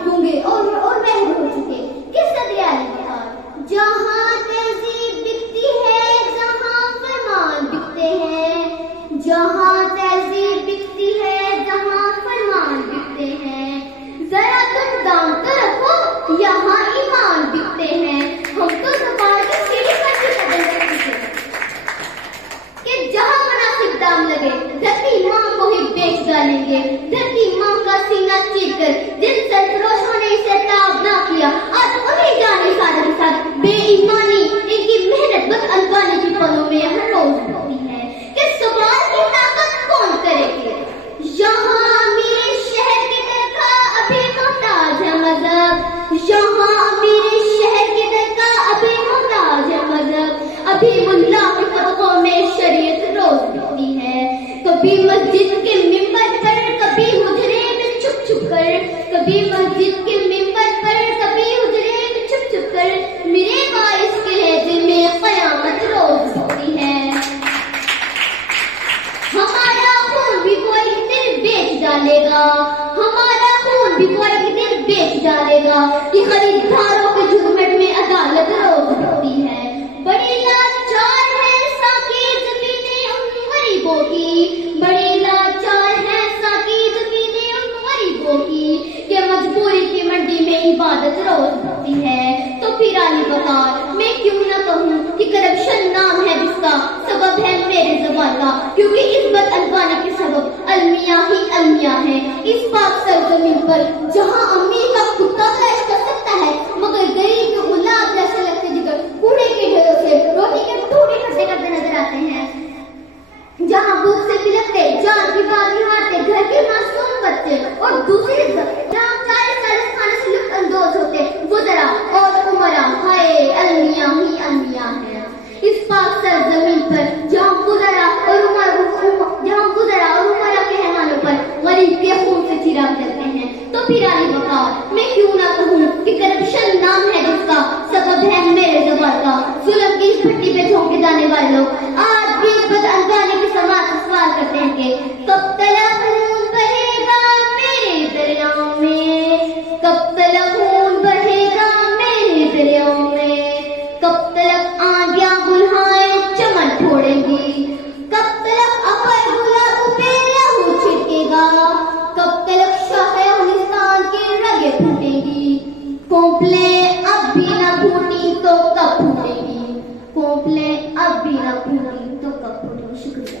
गूंगे और बहरे हो चुके। किस्सा दिया है बकार। जहाँ तहजीब दिखती है जहाँ फरमान बिकते हैं, जहाँ तहजीब दिखती है जहाँ फरमान बिकते हैं। जरा तुम दाम तो रखो यहाँ ईमान बिकते हैं। हम तो ज़बान की सीढ़ी पर भी कदम रखते हैं कि जहाँ मुनासिब दाम लगे धरती माँ को ही बेच डालेंगे। धरती माँ का सीना चीर कर जिन सरफरोशों ने इसे ताब ना किया, आज उन्हें जाने साथ साथ बेईमानी इनकी मेहनत बस अनपाने की पलों में हर रोज होती है कि सवाल की ताकत कौन करेगी। यहाँ मेरे शहर के दर का अभी मोहताज है मजहब, यहाँ मेरे शहर के दर का अभी मोहताज है मजहब। अभी मुल्ला के तबकों में शरीयत रोज बिकती है। कभी मस्जिद के मिंबर पर कभी हुजरे में छुप छुप कर, कभी मस्जिद के मिंबर पर कभी हुजरे में छुप छुप कर मेरे बारिश के लहजे में कयामत रोज बिकती है। हमारा खून भी कोई दिन बेच डालेगा, हमारा खून भी कोई दिन बेच डालेगा। कि खरीदारों के झुरमुट में अदालत रोज बिकती है। बड़ी लाचार है साकी ज़मीनें उन गरीबों की, बड़ी लाचार है साकी ज़मीनें उन गरीबों की कि मजबूरी की मंडी में इबादत रोज बिकती है। तो फिर आली बकार मैं क्यों न कहूँ कि करप्शन नाम है जिसका सबब है मेरे ज़बान का, क्योंकि इस बद अनवानी के सबब अलमिया ही अलमिया है। इस पाक सरजमीन पर जहाँ अमीर का कुत्ता ऐश कर सकता है मगर गरीब के गुलाब जैसे लगते जिगर कूड़े के ढेरों से रोटी के टुकड़े करते करते नजर आते हैं। जहाँ भूख से तिलकते जान की बाजी मारते घर के मासूम बच्चे और दूसरी जहाँ 40 खाने से लुत्फ अंदोज होते गुजरा और उमरा, हाय अलमिया ही अलमिया है। इस पाक सरजमीन पर जहाँ गुजरा और उमरा के हैवानों पर गरीब के खून से चिराग जलते हैं। तो फिर आली बकार मैं क्यों ना कहूँ कि करप्शन नाम है जिसका सबब है मेरे ज़बान का। जुल्म की इस भट्टी पे झोंके जाने वाले लोग आज भी इस बद अनजाने के समाज से सवाल करते हैं कि कब तक खून बहेगा मेरे दरियाओं में, कब तक खून बहेगा मेरे दरियाओं में, कब तक आंधियां गुल्हाएं चमन फोड़ेंगी, कब तक अपर गुलाब पे लहू छिड़केगा, कब तक शाह-ए-गुलिस्तान की रगें फूटेंगी। कोंपलें अब भी न फूटी तो कब फूटेंगी, कोंपलें अब भी न फूटी तो कब फूटेंगी। शुक्रिया।